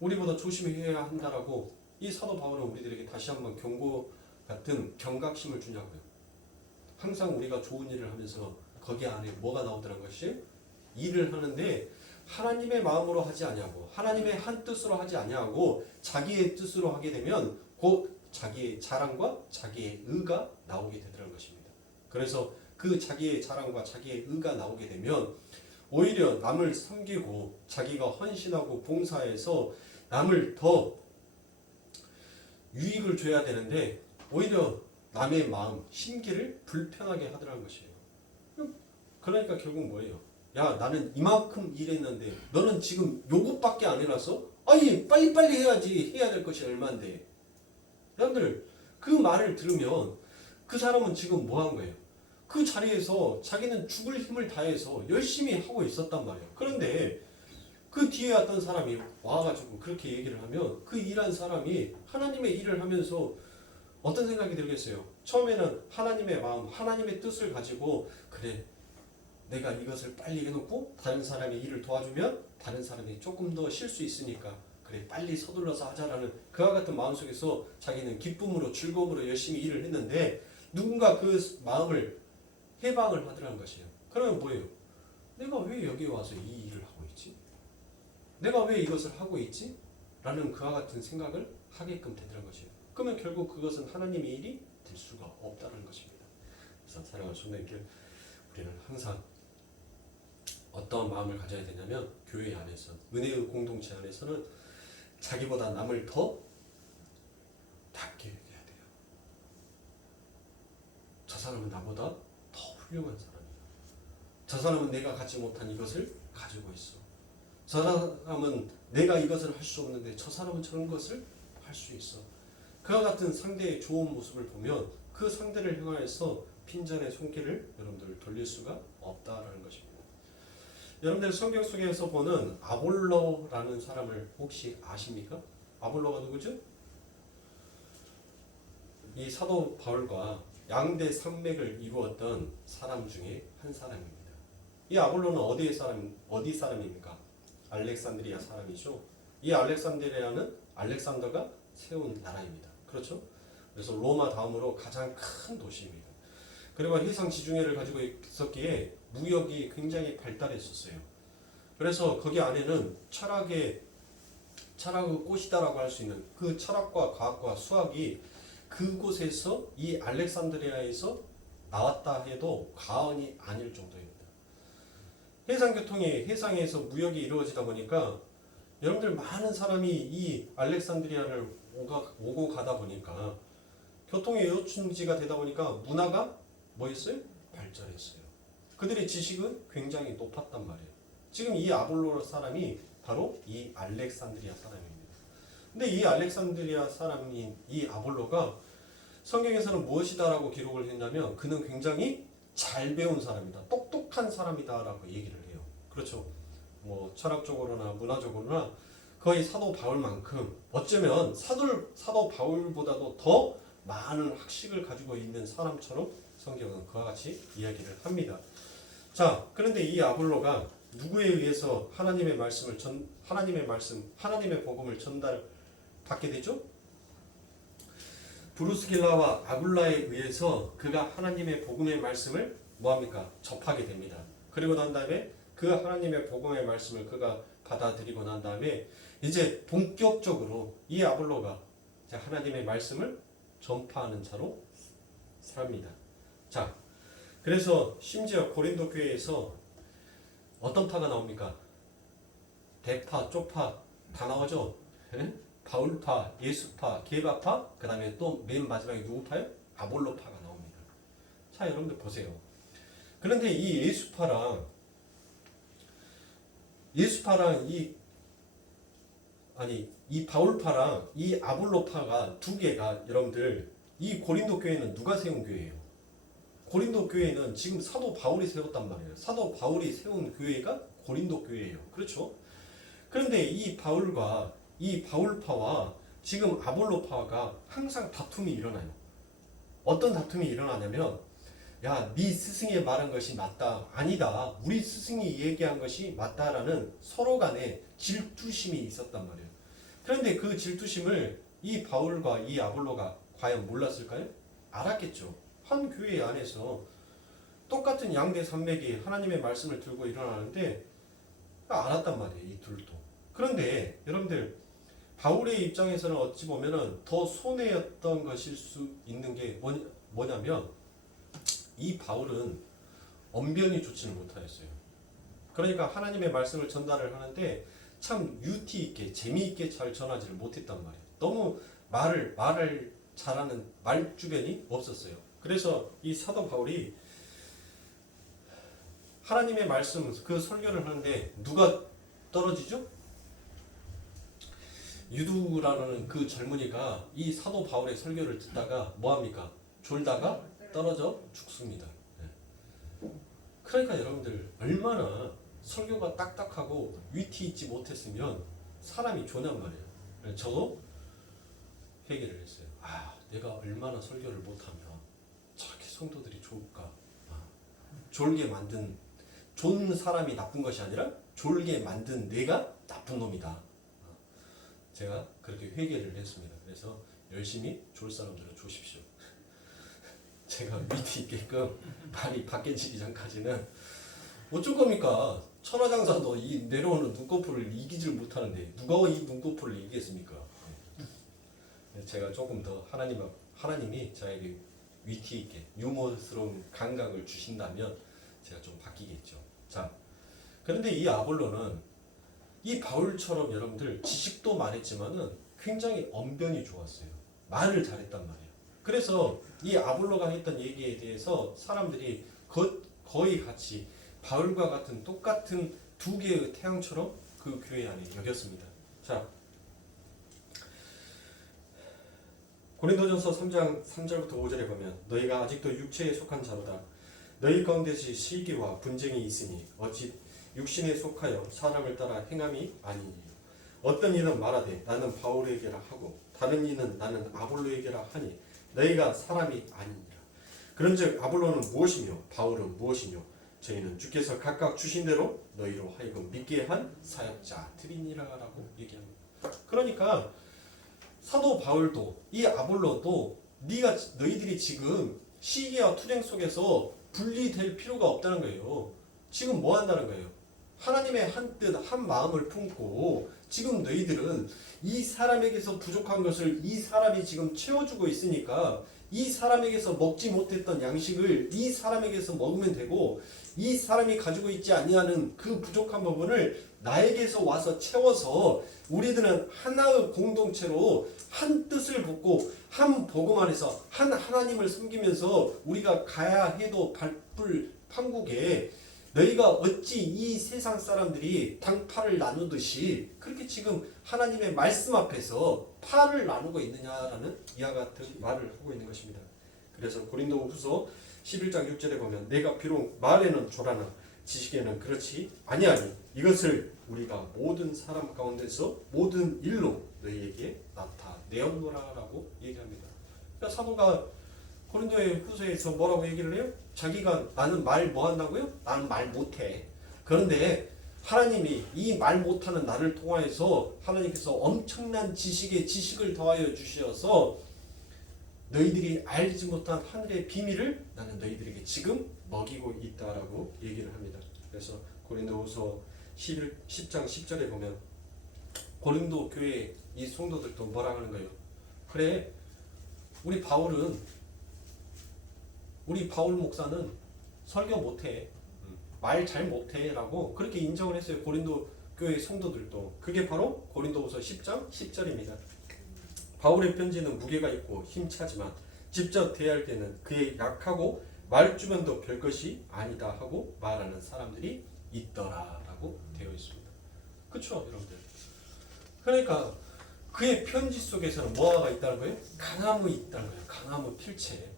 우리보다 조심해야 한다라고 이 사도 바울은 우리들에게 다시 한번 경고 같은 경각심을 주냐고요. 항상 우리가 좋은 일을 하면서 거기 안에 뭐가 나오더란 것이 일을 하는데 하나님의 마음으로 하지 아니하고 하나님의 한 뜻으로 하지 아니하고 자기의 뜻으로 하게 되면 곧 자기의 자랑과 자기의 의가 나오게 되더라는 것입니다. 그래서 그 자기의 자랑과 자기의 의가 나오게 되면 오히려 남을 섬기고 자기가 헌신하고 봉사해서 남을 더 유익을 줘야 되는데 오히려 남의 마음, 심기를 불편하게 하더라는 것이에요. 그러니까 결국 뭐예요? 야, 나는 이만큼 일했는데 너는 지금 요것밖에 안 해놔서 아니 빨리빨리 해야지. 해야 될 것이 얼만데. 여러분들 그 말을 들으면 그 사람은 지금 뭐 한 거예요? 그 자리에서 자기는 죽을 힘을 다해서 열심히 하고 있었단 말이에요. 그런데 그 뒤에 왔던 사람이 와가지고 그렇게 얘기를 하면 그 일한 사람이 하나님의 일을 하면서 어떤 생각이 들겠어요? 처음에는 하나님의 마음, 하나님의 뜻을 가지고 그래 내가 이것을 빨리 해놓고 다른 사람의 일을 도와주면 다른 사람이 조금 더 쉴 수 있으니까 그래 빨리 서둘러서 하자라는 그와 같은 마음속에서 자기는 기쁨으로 즐거움으로 열심히 일을 했는데 누군가 그 마음을 해방을 하더라는 것이에요. 그러면 뭐예요? 내가 왜 여기 와서 이 일을 하고 있지? 내가 왜 이것을 하고 있지? 라는 그와 같은 생각을 하게끔 되더라는 것이에요. 그러면 결국 그것은 하나님의 일이 될 수가 없다는 것입니다. 그래서 사랑하는 손님들 우리는 항상 어떤 마음을 가져야 되냐면 교회 안에서 은혜의 공동체 안에서는 자기보다 남을 더 낮게 여겨야 돼요. 저 사람은 나보다 더 훌륭한 사람이야. 저 사람은 내가 갖지 못한 이것을 가지고 있어. 저 사람은 내가 이것을 할 수 없는데 저 사람은 저런 것을 할 수 있어. 그와 같은 상대의 좋은 모습을 보면 그 상대를 향하여서 핀잔의 손길을 여러분들 돌릴 수가 없다라는 것입니다. 여러분들 성경 속에서 보는 아볼로라는 사람을 혹시 아십니까? 아볼로가 누구죠? 이 사도 바울과 양대 산맥을 이루었던 사람 중에 한 사람입니다. 이 아볼로는 어디 사람입니까? 알렉산드리아 사람이죠. 이 알렉산드리아는 알렉산더가 세운 나라입니다. 그렇죠? 그래서 로마 다음으로 가장 큰 도시입니다. 그리고 해상 지중해를 가지고 있었기에 무역이 굉장히 발달했었어요. 그래서 거기 안에는 철학의 꽃이다라고 할 수 있는 그 철학과 과학과 수학이 그곳에서 이 알렉산드리아에서 나왔다 해도 과언이 아닐 정도입니다. 해상에서 무역이 이루어지다 보니까 여러분들 많은 사람이 이 알렉산드리아를 오고 가다 보니까 교통의 요충지가 되다 보니까 문화가 뭐였어요? 발전했어요. 그들의 지식은 굉장히 높았단 말이에요. 지금 이 아볼로 사람이 바로 이 알렉산드리아 사람입니다. 근데 이 알렉산드리아 사람인 이 아볼로가 성경에서는 무엇이다라고 기록을 했냐면 그는 굉장히 잘 배운 사람이다, 똑똑한 사람이다라고 얘기를 해요. 그렇죠? 뭐 철학적으로나 문화적으로나 거의 사도 바울만큼 어쩌면 사도 바울보다도 더 많은 학식을 가지고 있는 사람처럼 성경은 그와 같이 이야기를 합니다. 자, 그런데 이 아볼로가 누구에 의해서 하나님의 복음을 전달받게 되죠? 브루스길라와 아굴라에 의해서 그가 하나님의 복음의 말씀을 뭐합니까? 접하게 됩니다. 그리고 난 다음에 그 하나님의 복음의 말씀을 그가 받아들이고 난 다음에 이제 본격적으로 이 아볼로가 하나님의 말씀을 전파하는 자로 삽니다. 자, 그래서 심지어 고린도 교회에서 어떤 파가 나옵니까? 대파, 쪽파 다 나오죠? 바울파, 예수파, 게바파, 그 다음에 또 맨 마지막에 누구 파요? 아볼로파가 나옵니다. 자, 여러분들 보세요. 그런데 이 예수파랑 이 바울파랑 이 아볼로파가 두 개가 여러분들 이 고린도 교회는 누가 세운 교회예요? 고린도 교회는 지금 사도 바울이 세웠단 말이에요. 사도 바울이 세운 교회가 고린도 교회예요. 그렇죠? 그런데 이 바울과 이 바울파와 지금 아볼로파가 항상 다툼이 일어나요. 어떤 다툼이 일어나냐면 야, 네 스승이 말한 것이 맞다. 아니다. 우리 스승이 얘기한 것이 맞다라는 서로 간에 질투심이 있었단 말이에요. 그런데 그 질투심을 이 바울과 이 아볼로가 과연 몰랐을까요? 알았겠죠. 한 교회 안에서 똑같은 양대 산맥이 하나님의 말씀을 들고 일어나는데 알았단 말이에요. 이 둘도. 그런데 여러분들 바울의 입장에서는 어찌 보면은 더 손해였던 것일 수 있는 게 뭐냐면 이 바울은 언변이 좋지는 못하였어요. 그러니까 하나님의 말씀을 전달을 하는데 참 유티 있게 재미있게 잘 전하지를 못했단 말이에요. 너무 말을 잘하는 말 주변이 없었어요. 그래서 이 사도 바울이 하나님의 말씀 그 설교를 하는데 누가 떨어지죠? 유두라는 그 젊은이가 이 사도 바울의 설교를 듣다가 뭐합니까? 졸다가 떨어져 죽습니다. 그러니까 여러분들 얼마나 설교가 딱딱하고 위트 있지 못했으면 사람이 좋냔 말이에요. 저도 회개를 했어요. 내가 얼마나 설교를 못하면 저렇게 성도들이 좋을까? 졸게 만든 좋은 사람이 나쁜 것이 아니라 졸게 만든 내가 나쁜 놈이다. 제가 그렇게 회개를 했습니다. 그래서 열심히 졸 사람들은 조십시오. 제가 위트 있게끔 말이 바뀌어지기 전까지는 어쩔 겁니까? 천하장사도 이 내려오는 눈꺼풀을 이기질 못하는데 누가 이 눈꺼풀을 이기겠습니까? 제가 조금 더 하나님이 저에게 위트 있게 유머스러운 감각을 주신다면 제가 좀 바뀌겠죠. 자, 그런데 이 아볼로는 이 바울처럼 여러분들 지식도 많았지만은 굉장히 언변이 좋았어요. 말을 잘했단 말이에요. 그래서 이 아볼로가 했던 얘기에 대해서 사람들이 거의 같이 바울과 같은 똑같은 두 개의 태양처럼 그 교회 안에 여겼습니다. 자, 고린도전서 3장 3절부터 5절에 보면 너희가 아직도 육체에 속한 자로다. 너희 가운데서 시기와 분쟁이 있으니 어찌 육신에 속하여 사람을 따라 행함이 아니니 어떤 이는 말하되 나는 바울에게라 하고 다른 이는 나는 아볼로에게라 하니 너희가 사람이 아니니라. 그런즉 아볼로는 무엇이며 바울은 무엇이며 저희는 주께서 각각 주신 대로 너희로 하여금 믿게 한 사역자들이니라라고 얘기합니다. 그러니까 사도 바울도 이 아볼로도 너희들이 지금 시기와 투쟁 속에서 분리될 필요가 없다는 거예요. 지금 뭐 한다는 거예요? 하나님의 한 뜻, 한 마음을 품고 지금 너희들은 이 사람에게서 부족한 것을 이 사람이 지금 채워주고 있으니까 이 사람에게서 먹지 못했던 양식을 이 사람에게서 먹으면 되고 이 사람이 가지고 있지 아니하는 그 부족한 부분을 나에게서 와서 채워서 우리들은 하나의 공동체로 한 뜻을 붙고 한 복음 안에서 한 하나님을 섬기면서 우리가 가야 해도 발불 판국에 너희가 어찌 이 세상 사람들이 당파를 나누듯이 그렇게 지금 하나님의 말씀 앞에서 파를 나누고 있느냐라는 이와 같은 말을 하고 있는 것입니다. 그래서 고린도후서 11장 6절에 보면 내가 비록 말에는 조라나 지식에는 그렇지 아니하니 이것을 우리가 모든 사람 가운데서 모든 일로 너희에게 나타내었노라라고 얘기합니다. 그러니까 사도가 고린도의 후서에서 뭐라고 얘기를 해요? 자기가 나는 말 뭐 한다고요? 나는 말 못해. 그런데 하나님이 이 말 못하는 나를 통하여서 하나님께서 엄청난 지식을 더하여 주셔서 너희들이 알지 못한 하늘의 비밀을 나는 너희들에게 지금 먹이고 있다라고 얘기를 합니다. 그래서 고린도후서 10장 10절에 보면 고린도 교회 이 성도들도 뭐라 하는 거예요? 그래 우리 바울 목사는 설교 못해. 말 잘 못해 라고 그렇게 인정을 했어요. 고린도 교회 성도들도. 그게 바로 고린도후서 10장 10절입니다. 바울의 편지는 무게가 있고 힘차지만 직접 대할 때는 그의 약하고 말주변도 별것이 아니다 하고 말하는 사람들이 있더라라고 되어 있습니다. 그렇죠, 여러분들? 그러니까 그의 편지 속에서는 뭐가 있다는 거예요? 강함이 있다는 거예요. 강함의 필체.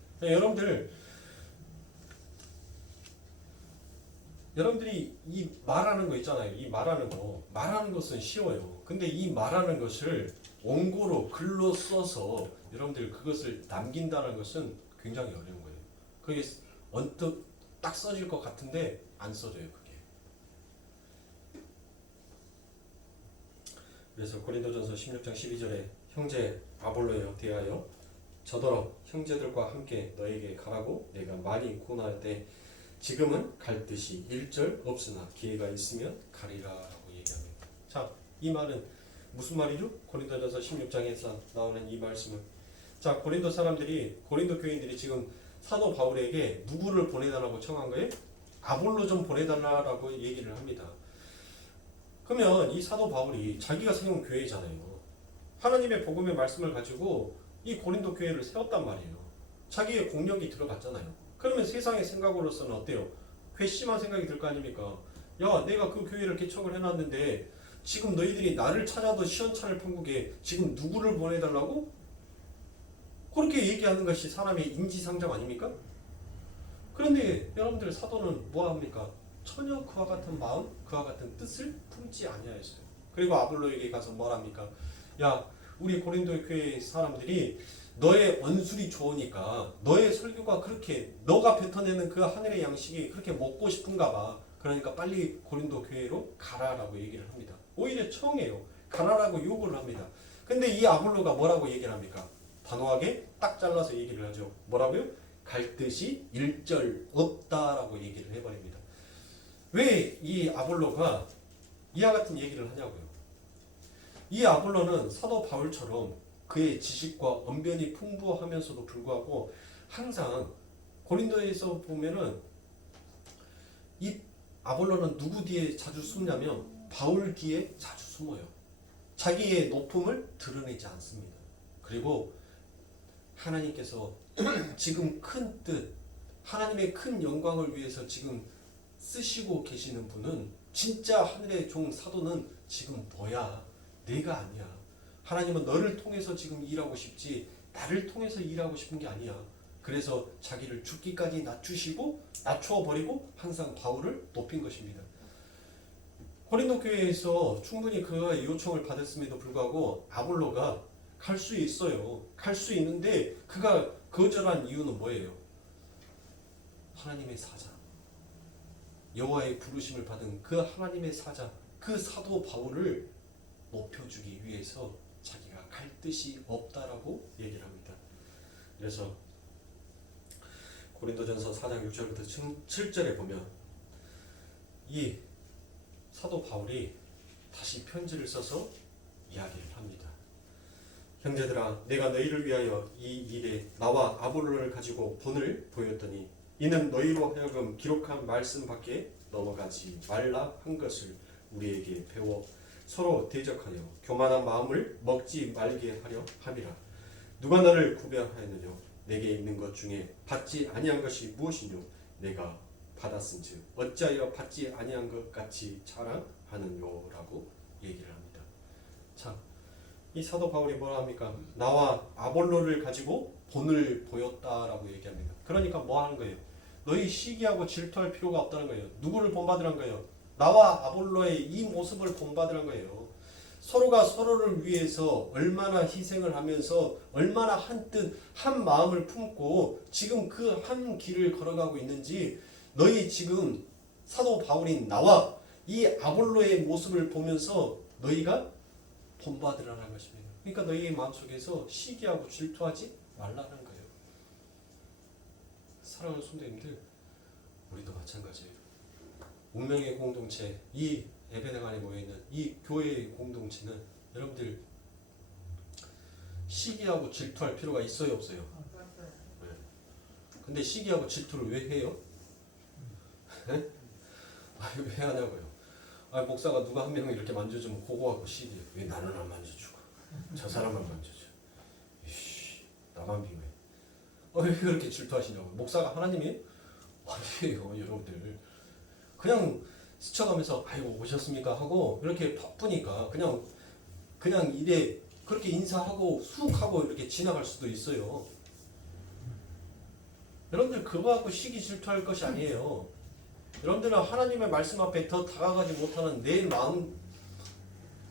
여러분들이 이 말하는 거 있잖아요. 이 말하는 것은 쉬워요. 근데 이 말하는 것을 원고로 글로 써서 여러분들 그것을 남긴다는 것은 굉장히 어려운 거예요. 그게 언뜻 딱 써질 것 같은데 안 써져요, 그게. 그래서 고린도전서 16장 12절에 형제 아볼로에 대하여 저더러 형제들과 함께 너에게 가라고 내가 많이 권할 때 지금은 갈 뜻이 일절 없으나 기회가 있으면 가리라라고 얘기합니다. 자, 이 말은 무슨 말이죠? 고린도전서 16장에서 나오는 이 말씀은 자, 고린도 교인들이 지금 사도 바울에게 누구를 보내달라고 청한 거예요? 아볼로 좀 보내달라고 얘기를 합니다. 그러면 이 사도 바울이 자기가 세운 교회잖아요. 하나님의 복음의 말씀을 가지고 이 고린도 교회를 세웠단 말이에요. 자기의 공력이 들어갔잖아요. 그러면 세상의 생각으로서는 어때요? 괘씸한 생각이 들 거 아닙니까? 야, 내가 그 교회를 개척을 해놨는데 지금 너희들이 나를 찾아도 시원찮을 판국에 지금 누구를 보내달라고? 그렇게 얘기하는 것이 사람의 인지상정 아닙니까? 그런데 여러분들 사도는 뭐합니까? 전혀 그와 같은 마음, 그와 같은 뜻을 품지 아니하였어요. 그리고 아볼로에게 가서 뭐랍니까? 야, 우리 고린도 교회 사람들이 너의 언술이 좋으니까 너의 설교가 그렇게 너가 뱉어내는 그 하늘의 양식이 그렇게 먹고 싶은가 봐. 그러니까 빨리 고린도 교회로 가라라고 얘기를 합니다. 오히려 청해요. 가라라고 요구를 합니다. 근데 이 아볼로가 뭐라고 얘기를 합니까? 단호하게 딱 잘라서 얘기를 하죠. 뭐라고요? 갈 뜻이 일절 없다라고 얘기를 해버립니다. 왜 이 아볼로가 이와 같은 얘기를 하냐고요. 이 아볼로는 사도 바울처럼 그의 지식과 언변이 풍부하면서도 불구하고 항상 고린도에서 보면은 이 아볼로는 누구 뒤에 자주 숨냐면 바울 뒤에 자주 숨어요. 자기의 높음을 드러내지 않습니다. 그리고 하나님께서 지금 큰 뜻, 하나님의 큰 영광을 위해서 지금 쓰시고 계시는 분은 진짜 하늘의 종 사도는 지금 너야. 내가 아니야. 하나님은 너를 통해서 지금 일하고 싶지 나를 통해서 일하고 싶은 게 아니야. 그래서 자기를 죽기까지 낮추어버리고 항상 바울을 높인 것입니다. 고린도 교회에서 충분히 그의 요청을 받았음에도 불구하고 아볼로가 갈 수 있어요. 갈 수 있는데 그가 거절한 이유는 뭐예요? 하나님의 사자, 여호와의 부르심을 받은 그 하나님의 사자, 그 사도 바울을 높여주기 위해서 자기가 갈 뜻이 없다라고 얘기를 합니다. 그래서 고린도전서 4장 6절부터 7절에 보면 이 사도 바울이 다시 편지를 써서 이야기를 합니다. 형제들아, 내가 너희를 위하여 이 일에 나와 아볼로를 가지고 본을 보였더니 이는 너희로 하여금 기록한 말씀 밖에 넘어가지 말라 한 것을 우리에게 배워 서로 대적하여 교만한 마음을 먹지 말게 하려 함이라. 누가 너를 구별하였느냐? 내게 있는 것 중에 받지 아니한 것이 무엇이뇨? 내가 받았은즉 어찌하여 받지 아니한 것 같이 자랑하느뇨라고 얘기를 합니다. 자, 이 사도 바울이 뭐라 합니까? 나와 아볼로를 가지고 본을 보였다라고 얘기합니다. 그러니까 뭐 하는 거예요? 너희 시기하고 질투할 필요가 없다는 거예요. 누구를 본받으란 거예요? 나와 아볼로의 이 모습을 본받으란 거예요. 서로가 서로를 위해서 얼마나 희생을 하면서 얼마나 한 뜻, 한 마음을 품고 지금 그 한 길을 걸어가고 있는지 너희 지금 사도 바울인 나와 이 아볼로의 모습을 보면서 너희가 본받으라는 것입니다. 그러니까 너희의 마음속에서 시기하고 질투하지 말라는 거예요. 사랑하는 성도님들, 우리도 마찬가지예요. 운명의 공동체, 이 예배당 안에 모여있는 이 교회의 공동체는 여러분들 시기하고 질투할 필요가 있어요, 없어요? 네. 근데 시기하고 질투를 왜 해요? 네? 왜 하냐고요? 목사가 누가 한 명 이렇게 만져주면 그거 갖고 시기해. 왜 나는 안 만져주고 저 사람만 만져줘? 이씨, 나만 비교해. 왜 그렇게 질투하시냐고. 목사가 하나님이에요? 아니에요, 여러분들. 그냥 스쳐가면서 아이고 오셨습니까 하고 이렇게 바쁘니까 그냥 이래 그렇게 인사하고 쑥 하고 이렇게 지나갈 수도 있어요. 여러분들 그거 갖고 시기 질투할 것이 아니에요. 여러분들은 하나님의 말씀 앞에 더 다가가지 못하는 내 마음,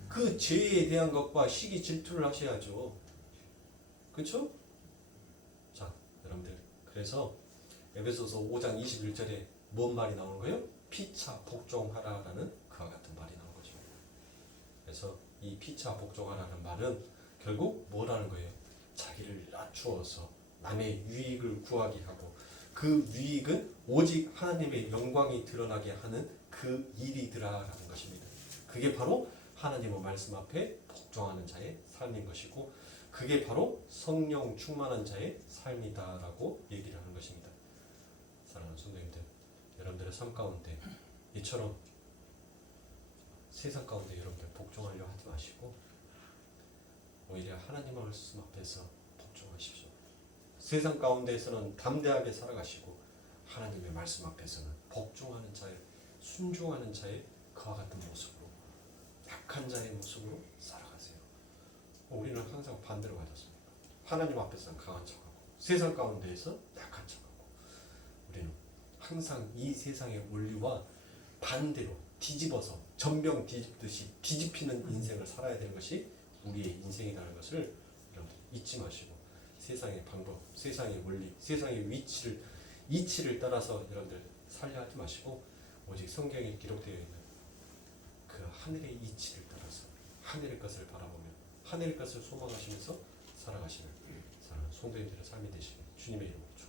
그 죄에 대한 것과 시기 질투를 하셔야죠. 그렇죠? 자, 여러분들, 그래서 에베소서 5장 21절에 뭔 말이 나오는 거예요? 피차 복종하라라는 그와 같은 말이 나온 거죠. 그래서 이 피차 복종하라는 말은 결국 뭐라는 거예요? 자기를 낮추어서 남의 유익을 구하게 하고 그 유익은 오직 하나님의 영광이 드러나게 하는 그 일이더라라는 것입니다. 그게 바로 하나님의 말씀 앞에 복종하는 자의 삶인 것이고 그게 바로 성령 충만한 자의 삶이다라고 얘기를 하는 것입니다. 사랑하는 성도님들, 여러분들의 삶 가운데 이처럼 세상 가운데 여러분들 복종하려 하지 마시고 오히려 하나님의 말씀 앞에서 복종하십시오. 세상 가운데에서는 담대하게 살아가시고 하나님의 말씀 앞에서는 복종하는 자의, 순종하는 자의 그와 같은 모습으로, 약한 자의 모습으로 살아가세요. 우리는 항상 반대로 가졌습니다. 하나님 앞에서는 강한 척하고 세상 가운데에서 약한 척하고 우리는 항상 이 세상의 원리와 반대로 뒤집어서 전병 뒤집듯이 뒤집히는 인생을 살아야 되는 것이 우리의 인생이라는 것을 여러분 잊지 마시고 세상의 방법, 세상의 원리, 세상의 이치를 따라서 여러분들 살려 하지 마시고 오직 성경에 기록되어 있는 그 하늘의 이치를 따라서 하늘의 것을 바라보며 하늘의 것을 소망하시면서 살아가시는 사랑하는 성도님들의 삶이 되시길 주님의 이름으로 축원합니다.